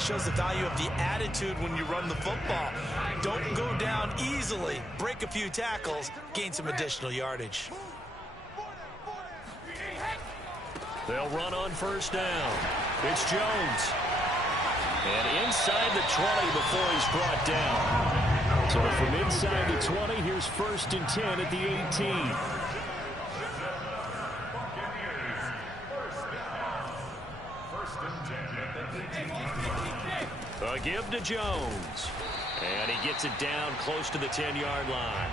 Shows the value of the attitude when you run the football. Don't go down easily. Break a few tackles. Gain some additional yardage. They'll run on first down. It's Jones. And inside the 20 before he's brought down. So from inside the 20, here's 1st and 10 at the 18. A give to Jones. And he gets it down close to the 10-yard line.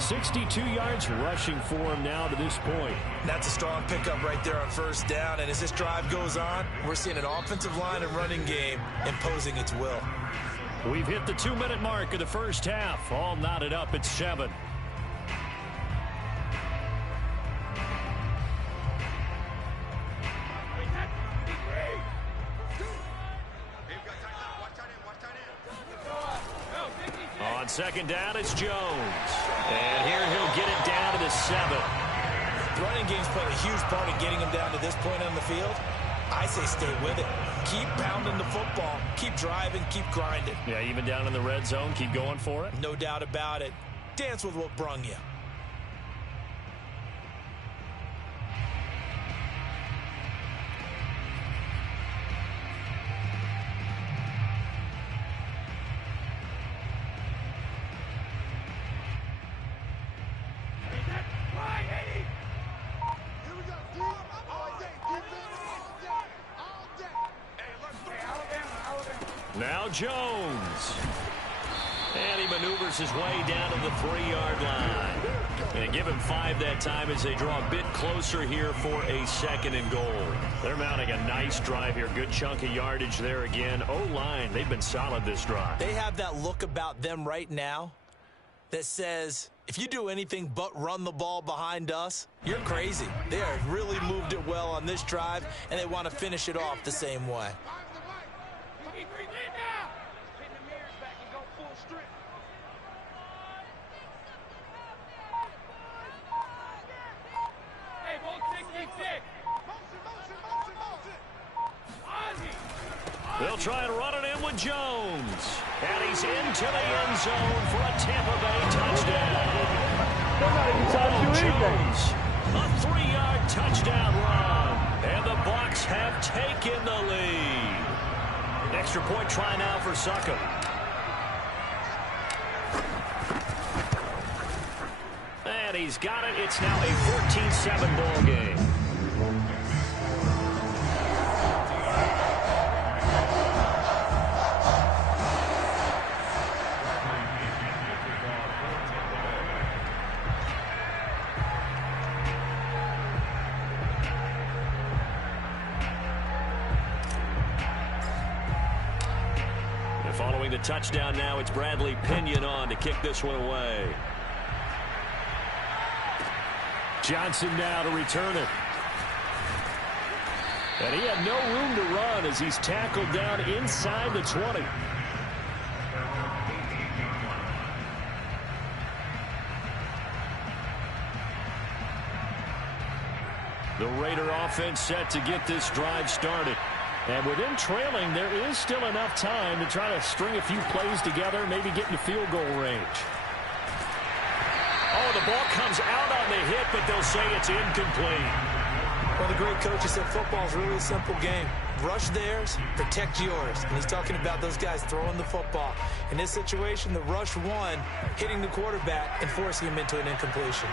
62 yards rushing for him now to this point. That's a strong pickup right there on first down. And as this drive goes on, we're seeing an offensive line and running game imposing its will. We've hit the 2-minute mark of the first half. All knotted up at 7. On second down, it's Jones. And here he'll get it down to the 7. The running game's played a huge part in getting him down to this point on the field. I say stay with it. Keep pounding the football. Keep driving. Keep grinding. Yeah, even down in the red zone, keep going for it. No doubt about it. Dance with what brung you. Now Jones. And he maneuvers his way down to the 3-yard line. And give him 5 that time as they draw a bit closer here for a 2nd and goal. They're mounting a nice drive here. Good chunk of yardage there again. O-line, they've been solid this drive. They have that look about them right now that says, if you do anything but run the ball behind us, you're crazy. They have really moved it well on this drive, and they want to finish it off the same way. They'll try and run it in with Jones. And he's into the end zone for a Tampa Bay touchdown. Jones, a 3-yard touchdown run. And the Bucs have taken the lead. Extra point try now for Suckum. And he's got it. It's now a 14-7 ball game. Following the touchdown now, it's Bradley Pinion on to kick this one away. Johnson now to return it. And he had no room to run as he's tackled down inside the 20. The Raider offense set to get this drive started. And with them trailing, there is still enough time to try to string a few plays together, maybe get into field goal range. Oh, the ball comes out on the hit, but they'll say it's incomplete. Well, the great coach said football's really a simple game. Rush theirs, protect yours. And he's talking about those guys throwing the football. In this situation, the rush won, hitting the quarterback and forcing him into an incompletion.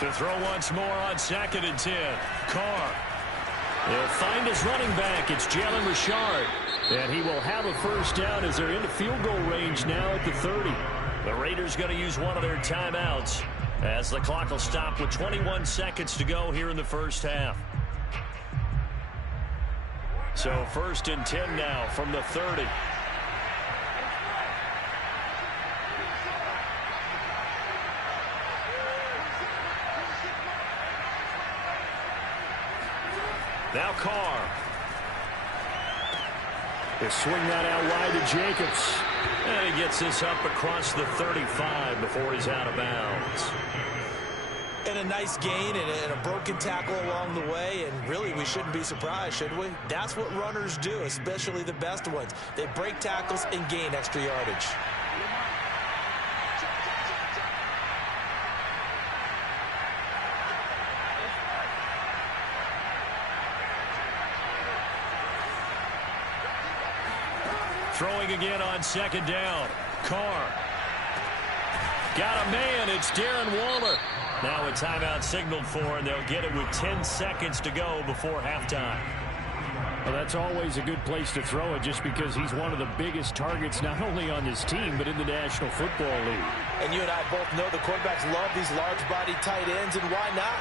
To throw once more on 2nd and 10. Carr. He'll find his running back. It's Jalen Richard. And he will have a first down as they're into field goal range now at the 30. The Raiders going to use one of their timeouts as the clock will stop with 21 seconds to go here in the first half. So 1st and 10 now from the 30. Now Carr. He'll swing that out wide to Jacobs. And he gets this up across the 35 before he's out of bounds. And a nice gain and a broken tackle along the way, and really we shouldn't be surprised, should we? That's what runners do, especially the best ones. They break tackles and gain extra yardage. Throwing again on second down. Carr. Got a man. It's Darren Waller. Now a timeout signaled for, and they'll get it with 10 seconds to go before halftime. Well, that's always a good place to throw it just because he's one of the biggest targets not only on this team but in the National Football League. And you and I both know the quarterbacks love these large-body tight ends, and why not?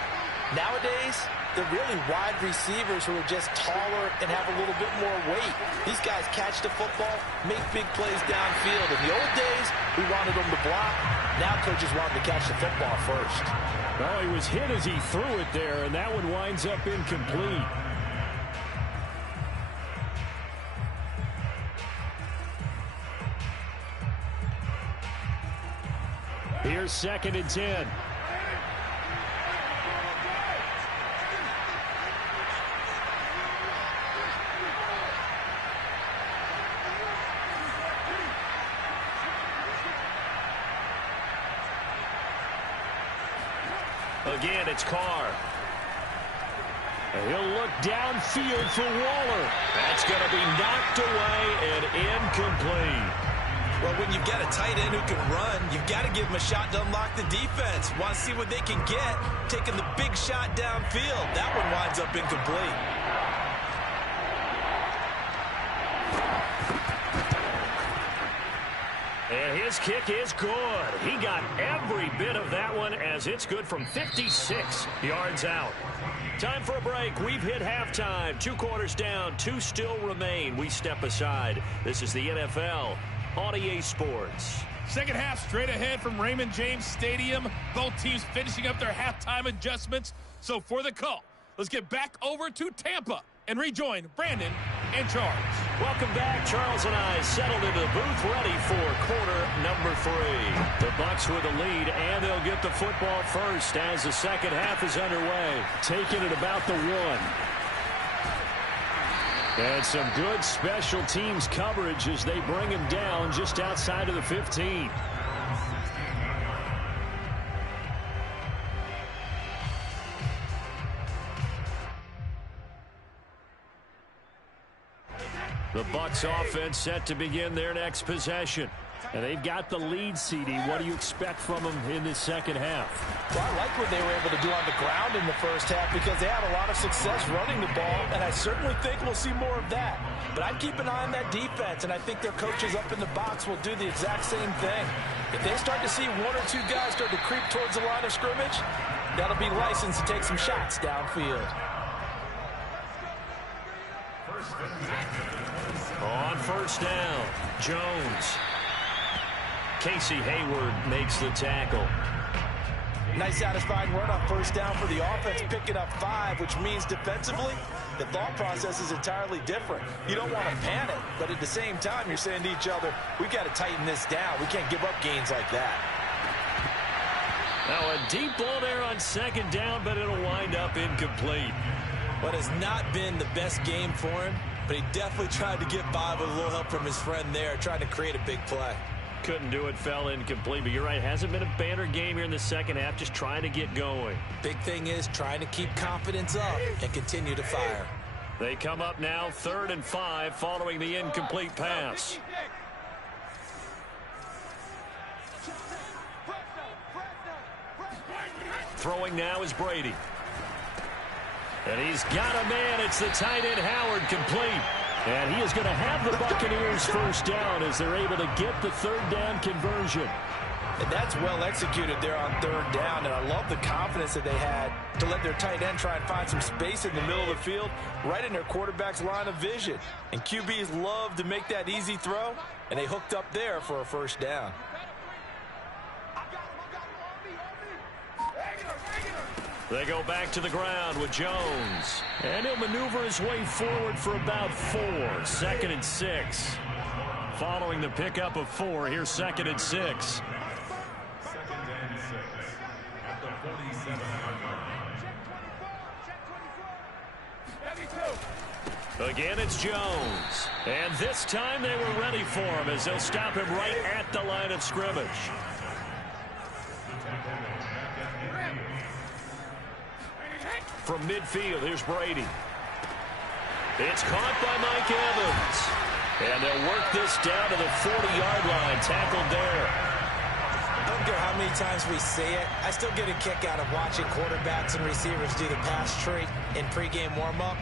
Nowadays, they're really wide receivers who are just taller and have a little bit more weight. These guys catch the football, make big plays downfield. In the old days, we wanted them to block. Now coaches want them to catch the football first. Well, he was hit as he threw it there, and that one winds up incomplete. Here's 2nd and 10. Again, it's Carr. He'll look downfield for Waller. That's going to be knocked away and incomplete. Well, when you've got a tight end who can run, you've got to give him a shot to unlock the defense. Want to see what they can get, taking the big shot downfield. That one winds up incomplete. And his kick is good. He got every bit of that one as it's good from 56 yards out. Time for a break. We've hit halftime. 2 quarters down. 2 still remain. We step aside. This is the NFL on EA Sports. Second half straight ahead from Raymond James Stadium. Both teams finishing up their halftime adjustments. So for the call, let's get back over to Tampa and rejoin Brandon and Charles. Welcome back. Charles and I settled into the booth ready for quarter number 3. The Bucs with the lead, and they'll get the football first as the second half is underway. Taking it about the 1. And some good special teams coverage as they bring him down just outside of the 15. The Bucs offense set to begin their next possession. And they've got the lead, CD. What do you expect from them in this second half? Well, I like what they were able to do on the ground in the first half because they had a lot of success running the ball, and I certainly think we'll see more of that. But I'd keep an eye on that defense, and I think their coaches up in the box will do the exact same thing. If they start to see 1 or 2 guys start to creep towards the line of scrimmage, that'll be licensed to take some shots downfield. On first down, Jones. Casey Hayward makes the tackle. Nice satisfying run on first down for the offense, picking up 5, which means defensively, the thought process is entirely different. You don't want to panic, but at the same time, you're saying to each other, we've got to tighten this down. We can't give up gains like that. Now a deep ball there on second down, but it'll wind up incomplete. What has not been the best game for him, but he definitely tried to get by with a little help from his friend there, trying to create a big play. Couldn't do it, fell incomplete, but you're right, hasn't been a banner game here in the second half, just trying to get going. Big thing is trying to keep confidence up and continue to fire. They come up now 3rd and 5 following the incomplete pass. Throwing now is Brady. And he's got a man. It's the tight end Howard, complete. And he is going to have the Buccaneers first down as they're able to get the 3rd down conversion. And that's well executed there on 3rd down, and I love the confidence that they had to let their tight end try and find some space in the middle of the field, right in their quarterback's line of vision. And QBs love to make that easy throw, and they hooked up there for a first down. They go back to the ground with Jones. And he'll maneuver his way forward for about 4. 2nd and 6. Following the pickup of 4, here's 2nd and 6. Again, it's Jones. And this time they were ready for him as they'll stop him right at the line of scrimmage. From midfield, here's Brady. It's caught by Mike Evans. And they'll work this down to the 40-yard line, tackled there. I don't care how many times we see it. I still get a kick out of watching quarterbacks and receivers do the pass tree in pregame warm-up.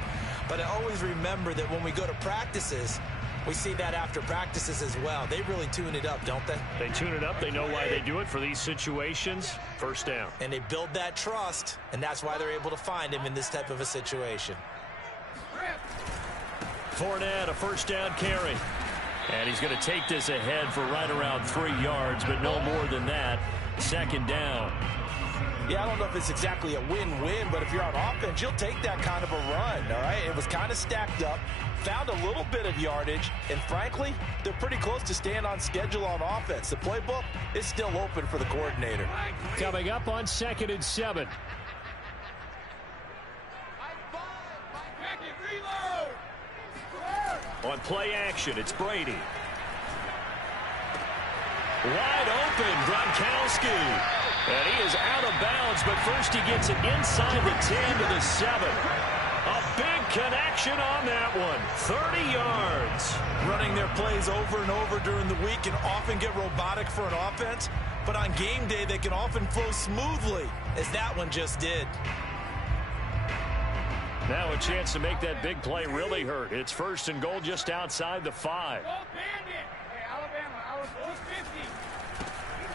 But I always remember that when we go to practices, we see that after practices as well. They really tune it up, don't they? They tune it up. They know why they do it for these situations. First down. And they build that trust, and that's why they're able to find him in this type of a situation. Fournette, a first down carry. And he's going to take this ahead for right around 3 yards, but no more than that. Second down. Yeah, I don't know if it's exactly a win-win, but if you're on offense, you'll take that kind of a run, all right? It was kind of stacked up, found a little bit of yardage, and frankly, they're pretty close to staying on schedule on offense. The playbook is still open for the coordinator. Coming up on 2nd and 7. On play action, it's Brady. Wide open, Gronkowski. And he is out of bounds, but first he gets it inside the 10 to the 7. A big connection on that one. 30 yards. Running their plays over and over during the week can often get robotic for an offense, but on game day they can often flow smoothly, as that one just did. Now a chance to make that big play really hurt. It's 1st and goal just outside the 5.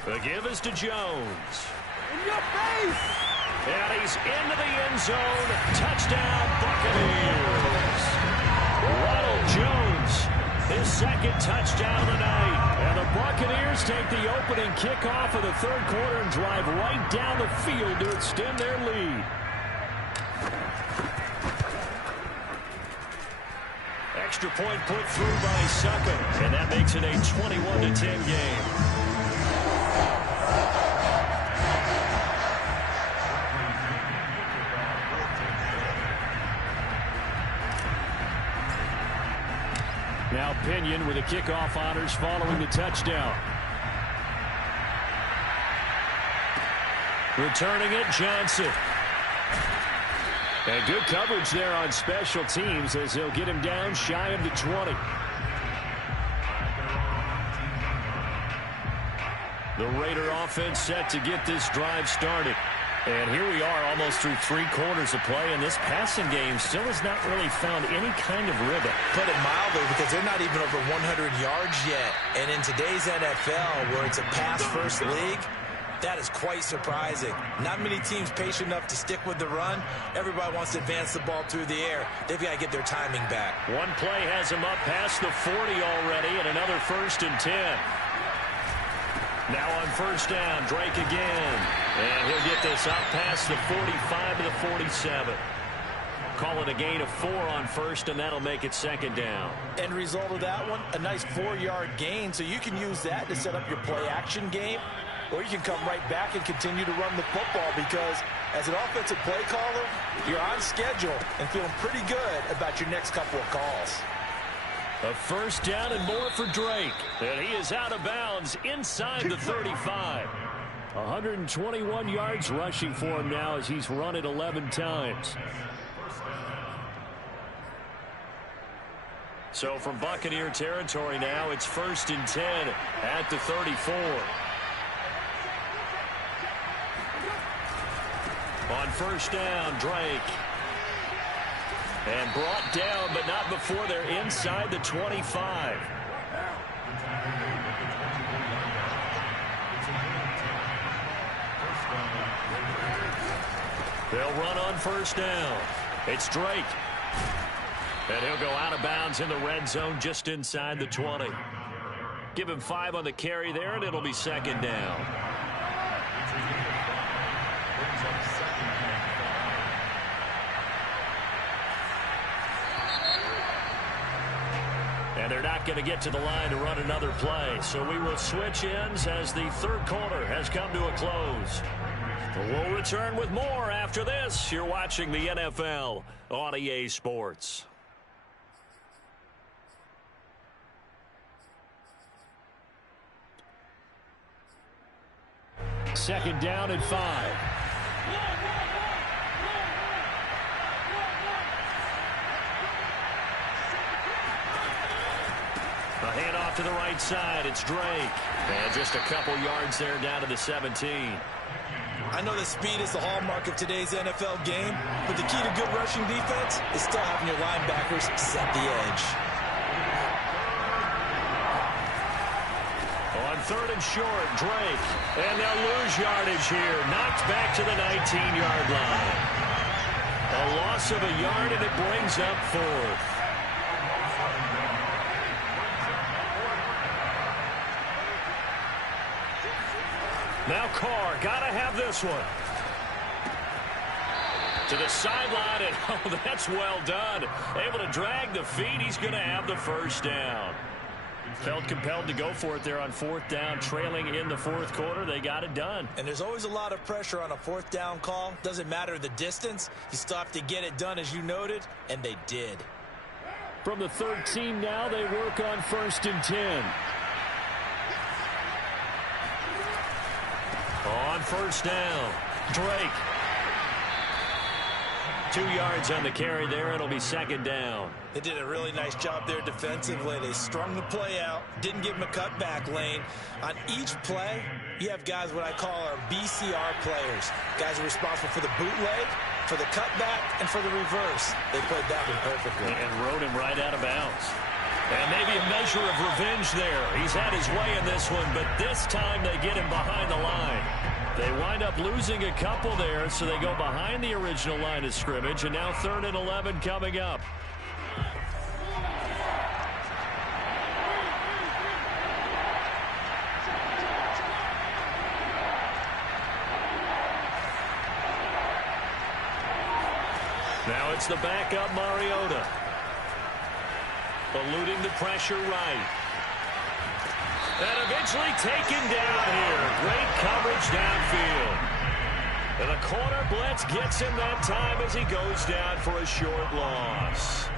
The give is to Jones. In your face! And he's into the end zone. Touchdown, Buccaneers. Ronald Jones, his 2nd touchdown of the night. And the Buccaneers take the opening kickoff of the 3rd quarter and drive right down the field to extend their lead. Extra point put through by Suckum, and that makes it a 21-10 game. Now Pinion with the kickoff honors following the touchdown. Returning it, Johnson. And good coverage there on special teams as they'll get him down shy of the 20. The Raider offense set to get this drive started. And here we are almost through 3 quarters of play, and this passing game still has not really found any kind of rhythm. Put it mildly, because they're not even over 100 yards yet. And in today's NFL, where it's a pass-first league, that is quite surprising. Not many teams patient enough to stick with the run. Everybody wants to advance the ball through the air. They've got to get their timing back. One play has him up past the 40 already, and another 1st and 10. Now on 1st down, Drake again. And he'll get this up past the 45 to the 47. Call it a gain of 4 on 1st, and that'll make it 2nd down. End result of that one, a nice 4-yard gain, so you can use that to set up your play-action game, or you can come right back and continue to run the football, because as an offensive play caller, you're on schedule and feeling pretty good about your next couple of calls. A 1st down and more for Drake. And he is out of bounds inside the 35. 121 yards rushing for him now as he's run it 11 times. So from Buccaneer territory now, it's 1st and 10 at the 34. On 1st down, Drake. And brought down, but not before they're inside the 25. They'll run on 1st down. It's Drake. And he'll go out of bounds in the red zone just inside the 20. Give him 5 on the carry there, and it'll be 2nd down. And they're not going to get to the line to run another play. So we will switch ends as the 3rd quarter has come to a close. We'll return with more after this. You're watching the NFL on EA Sports. Second down and 5. A handoff to the right side. It's Drake. And just a couple yards there down to the 17. I know that speed is the hallmark of today's NFL game, but the key to good rushing defense is still having your linebackers set the edge. On third and short, Drake. And they'll lose yardage here. Knocked back to the 19-yard line. A loss of a yard, and it brings up fourth. Now Carr, got to have this one. To the sideline, and oh, that's well done. Able to drag the feet. He's going to have the first down. Felt compelled to go for it there on fourth down, trailing in the fourth quarter. They got it done. And there's always a lot of pressure on a fourth down call. Doesn't matter the distance. You still have to get it done, as you noted, and they did. From the 13 now, they work on first and 10. On first down, Drake. 2 yards on the carry there. It'll be second down. They did a really nice job there defensively. They strung the play out, didn't give him a cutback lane. On each play, you have guys what I call our BCR players. Guys are responsible for the bootleg, for the cutback, and for the reverse. They played that one perfectly. And rode him right out of bounds. And maybe a measure of revenge there. He's had his way in this one, but this time they get him behind the line. They wind up losing a couple there, so they go behind the original line of scrimmage, and now 3rd and 11 coming up. Now it's the backup Mariota. Eluding the pressure right. And eventually taken down here. Great coverage downfield. And the corner blitz gets him that time as he goes down for a short loss.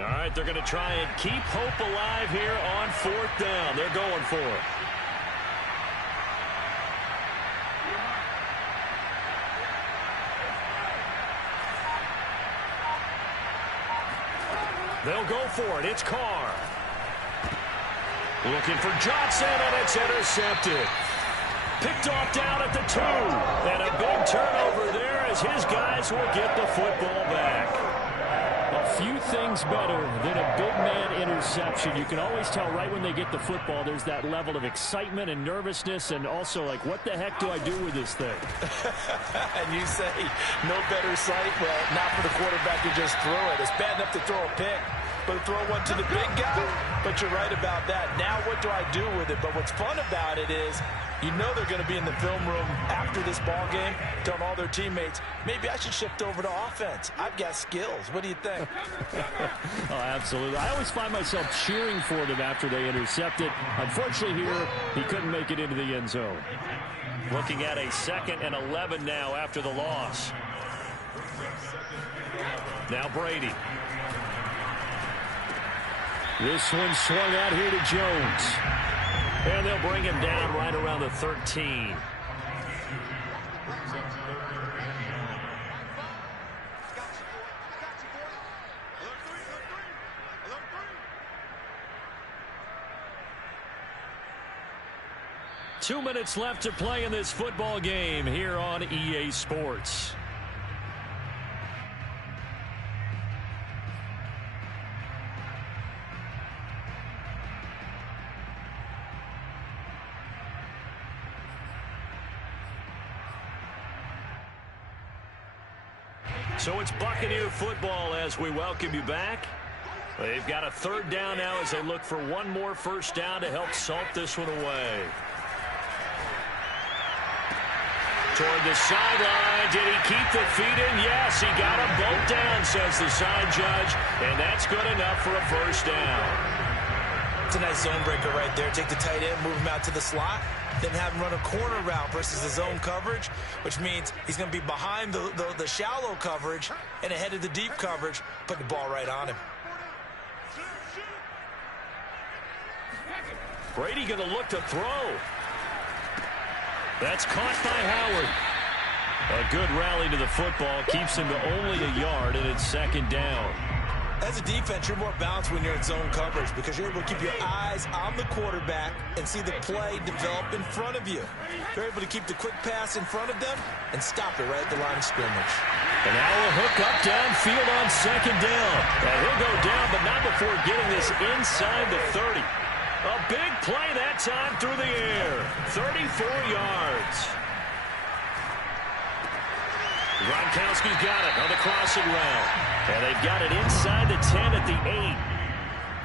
All right, they're going to try and keep hope alive here on 4th down. They're going for it. They'll go for it. It's Carr. Looking for Johnson, and it's intercepted. Picked off down at the 2. And a big turnover there as his guys will get the football back. A few things better than a big man interception. You can always tell right when they get the football, there's that level of excitement and nervousness, and also like, what the heck do I do with this thing? And you say, no better sight? Well, not for the quarterback to just throw it. It's bad enough to throw a pick, but throw one to the big guy. But you're right about that. Now what do I do with it? But what's fun about it is, you know they're going to be in the film room after this ball game telling all their teammates, maybe I should shift over to offense. I've got skills. What do you think? Oh, absolutely. I always find myself cheering for them after they intercept it. Unfortunately here, he couldn't make it into the end zone. Looking at a 2nd and 11 now after the loss. Now Brady. This one swung out here to Jones. And they'll bring him down right around the 13. Two minutes left to play in this football game here on EA Sports. So it's Buccaneer football as we welcome you back. They've got a 3rd down now as they look for one more first down to help salt this one away. toward the sideline. Did he keep the feet in? Yes, he got them both down, says the side judge, and that's good enough for a first down. It's a nice zone breaker right there. Take the tight end, move him out to the slot, then have him run a corner route versus the zone coverage, which means he's going to be behind the shallow coverage and ahead of the deep coverage. Put the ball right on him. Brady going to look to throw. That's caught by Howard. A good rally to the football keeps him to only a yard, and it's second down. As a defense, you're more balanced when you're in zone coverage because you're able to keep your eyes on the quarterback and see the play develop in front of you. You're able to keep the quick pass in front of them and stop it right at the line of scrimmage. And now a hook up downfield on second down. And he'll go down, but not before getting this inside the 30. A big play that time through the air. 34 yards. Gronkowski's got it on the crossing route. And they've got it inside the 10 at the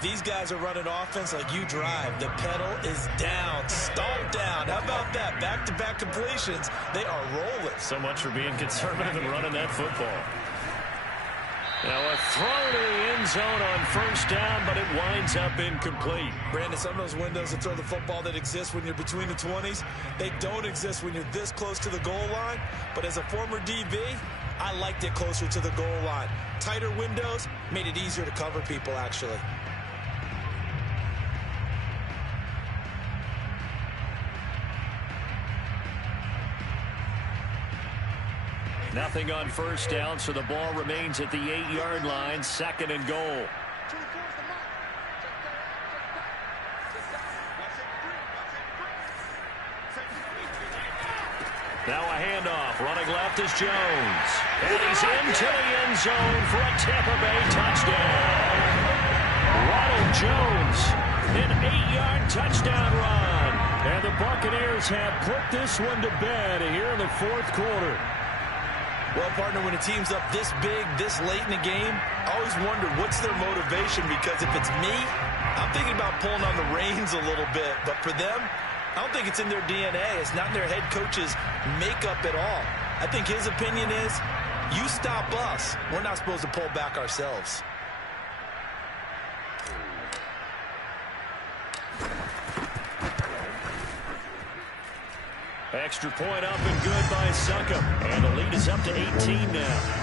8. These guys are running offense like you drive. The pedal is down, stomp down. How about that? Back-to-back completions. They are rolling. So much for being conservative and running that football. Now a throw to the end zone on first down, but it winds up incomplete. Brandon, some of those windows to throw the football that exist when you're between the 20s, they don't exist when you're this close to the goal line. But as a former DB, I liked it closer to the goal line. Tighter windows made it easier to cover people, actually. Nothing on first down, so the ball remains at the 8-yard line, second and goal. Now a handoff, running left is Jones. And he's into the end zone for a Tampa Bay touchdown. Ronald Jones, an 8-yard touchdown run. And the Buccaneers have put this one to bed here in the fourth quarter. Well, partner, when a team's up this big, this late in the game, I always wonder what's their motivation, because if it's me, I'm thinking about pulling on the reins a little bit. But for them, I don't think it's in their DNA. It's not in their head coach's makeup at all. I think his opinion is, you stop us. We're not supposed to pull back ourselves. Extra point up and good by Succop. And the lead is up to 18 now.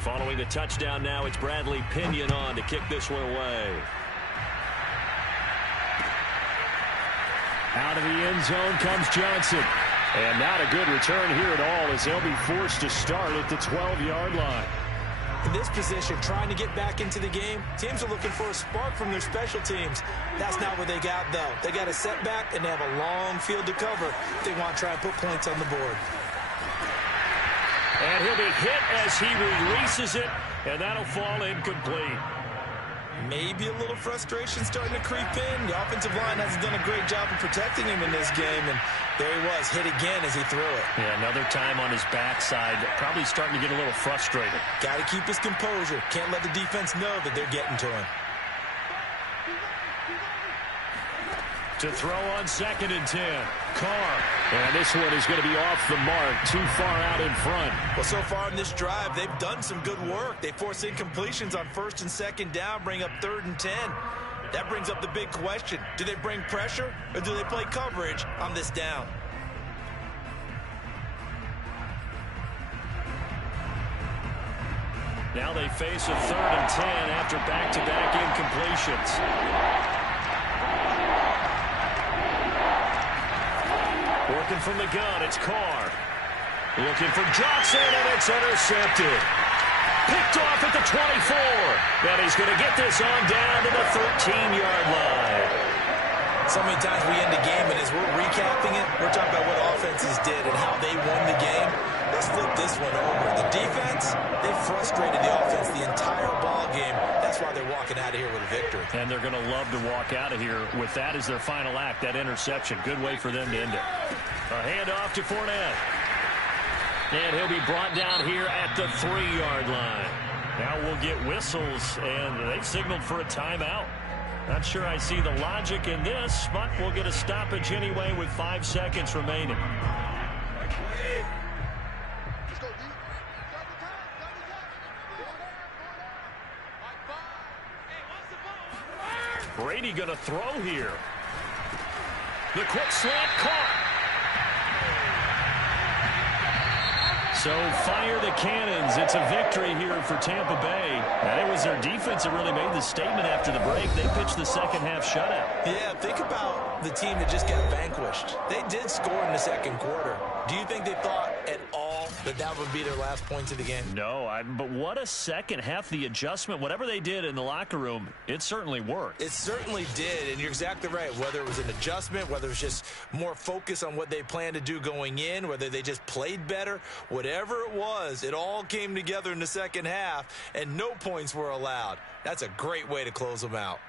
Following the touchdown now, it's Bradley Pinion on to kick this one away. Out of the end zone comes Johnson. And not a good return here at all, as they'll be forced to start at the 12-yard line. In this position, trying to get back into the game, teams are looking for a spark from their special teams. That's not what they got, though. They got a setback, and they have a long field to cover if they want to try and put points on the board. And he'll be hit as he releases it, and that'll fall incomplete. Maybe a little frustration starting to creep in. The offensive line hasn't done a great job of protecting him in this game, and there he was, hit again as he threw it. Yeah, another time on his backside, probably starting to get a little frustrated. Got to keep his composure. Can't let the defense know that they're getting to him. To throw on second and 10. Carr. And this one is going to be off the mark, too far out in front. Well, so far in this drive, they've done some good work. They force incompletions on first and second down, bring up 3rd and 10. That brings up the big question. Do they bring pressure, or do they play coverage on this down? Now they face a 3rd and 10 after back-to-back incompletions. Working from the gun, it's Carr. Looking for Johnson, and it's intercepted. Picked off at the 24. But he's going to get this on down to the 13-yard line. So many times we end the game, and as we're recapping it, we're talking about what offenses did and how they won the game. Let's flip this one over. The defense, they frustrated the offense the entire ball game. That's why they're walking out of here with a victory. And they're going to love to walk out of here with that as their final act, that interception. Good way for them to end it. A handoff to Fournette. And he'll be brought down here at the 3-yard line. Now we'll get whistles, and they've signaled for a timeout. Not sure I see the logic in this, but we'll get a stoppage anyway with 5 seconds remaining. Brady going to throw here. The quick slant caught. So fire the cannons. It's a victory here for Tampa Bay. And it was their defense that really made the statement after the break. They pitched the second half shutout. Yeah, think about the team that just got vanquished. They did score in the second quarter. Do you think they thought at all that that would be their last points of the game? No, but what a second half. The adjustment, whatever they did in the locker room, it certainly worked. It certainly did, and you're exactly right. Whether it was an adjustment, whether it was just more focus on what they planned to do going in, whether they just played better, whatever it was, it all came together in the second half, and no points were allowed. That's a great way to close them out.